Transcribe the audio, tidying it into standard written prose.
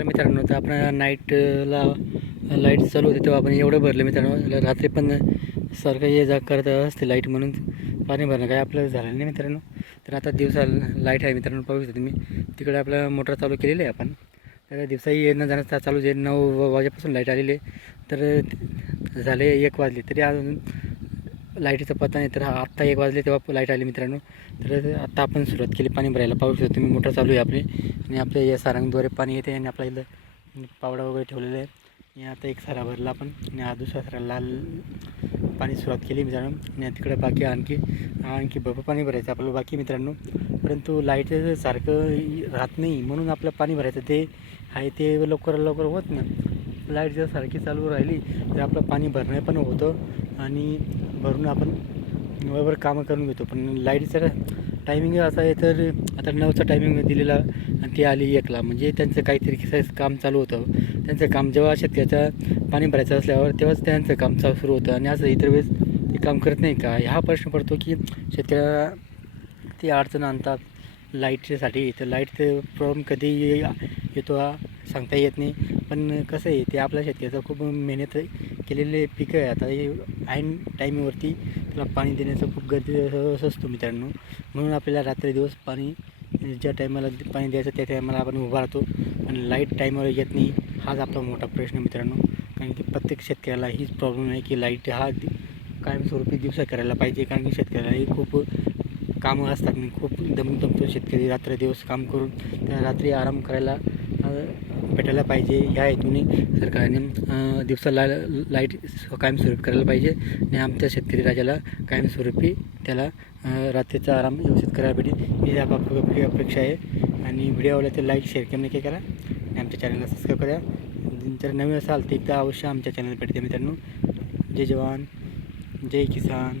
नमस्कार मित्रांनो. तर आपण नाईटला लाईट चालू होती तेव्हा आपण एवढं भरलं मित्रांनो. रात्री पण सारखं ये जा करत असते लाईट, म्हणून पाणी भरणं काय आपलं झालं नाही मित्रांनो. तर आता दिवसा लाईट आहे मित्रांनो, पाहू शकता तुम्ही. तिकडे आपलं मोटर चालू केलेली आहे आपण. तर दिवसाही येणं जाणं चालूच आहे. 9 वाजेपासून लाईट आलेली आहे. तर झाले 1 वाजले तरी अजून लाईटीचा पत्ता नाही. तर आत्ता 1 वाजले तेव्हा लाईट आली मित्रांनो. तर आत्ता आपण सुरुवात केली पाणी भरायला. पाहू शकता तुम्ही, मोटर चालू आहे आपली आणि आपल्या या सारंगद्वारे पाणी येते आणि आपल्या इथं पावडा वगैरे ठेवलेला आहे. आणि आता एक सारा भरला आपण आणि हा दुसरा सारा लाल पाणी सुरुवात केली मित्रांनो. आणि तिकडे बाकी आणखी भरपूर पाणी भरायचं आपलं बाकी मित्रांनो. परंतु लाईट सारखं राहत नाही, म्हणून आपलं पाणी भरायचं ते आहे ते लवकर होत नाही. लाईट जर सारखी चालू राहिली तर आपलं पाणी भरणं पण होतं आणि भरून आपण बरोबर कामं करून घेतो. पण लाईटचं टायमिंग असा आहे, तर आता 9चा टायमिंग दिलेला आणि ती आली 1ला, म्हणजे त्यांचं काहीतरी काम चालू होतं. त्यांचं काम जेव्हा शेतकऱ्याचं पाणी भरायचं असल्यावर तेव्हाच त्यांचं काम सुरू होतं आणि असं इतर वेळेस ते काम करत नाही का. हा प्रश्न पडतो की शेतकऱ्याला ती अडचण आणतात लाईटसाठी. तर लाईटचं प्रॉब्लेम कधी येतो हा सांगता येत नाही. पण कसं आहे, ते आपल्या शेतकऱ्याचं खूप मेहनत केलेले पिकं आहे. आता हे ऐन टाईमवरती त्याला पाणी देण्याचं खूप गरजेचं असतो मित्रांनो. म्हणून आपल्याला रात्री दिवस पाणी ज्या टायमाला पाणी द्यायचं त्या टायमाला आपण उभा राहतो. आणि लाईट टाईमवर येत नाही, हाच आपला मोठा प्रश्न मित्रांनो. कारण की प्रत्येक शेतकऱ्याला हीच प्रॉब्लेम आहे की लाईट हा कायमस्वरूपी दिवसा करायला पाहिजे. कारण की शेतकऱ्यालाही खूप कामं असतात आणि खूप दमतो शेतकरी रात्र दिवस काम करून. त्या रात्री आराम करायला भेटायला पाहिजे. ह्या हेतूने सरकारने दिवसा लाईट कायमस्वरूपी करायला पाहिजे आणि आमच्या शेतकरी राजाला कायमस्वरूपी त्याला रात्रीचा आराम व्यवस्थित करायला भेटेल ही आपली अपेक्षा आहे. आणि व्हिडिओ आवडला तर लाईक शेअर नक्की करा आणि आमच्या चॅनलला सबस्क्राईब करा. जर नवीन असाल तर एकदा अवश्य आमच्या चॅनल भेटते मित्रांनो. जय जवान जय किसान.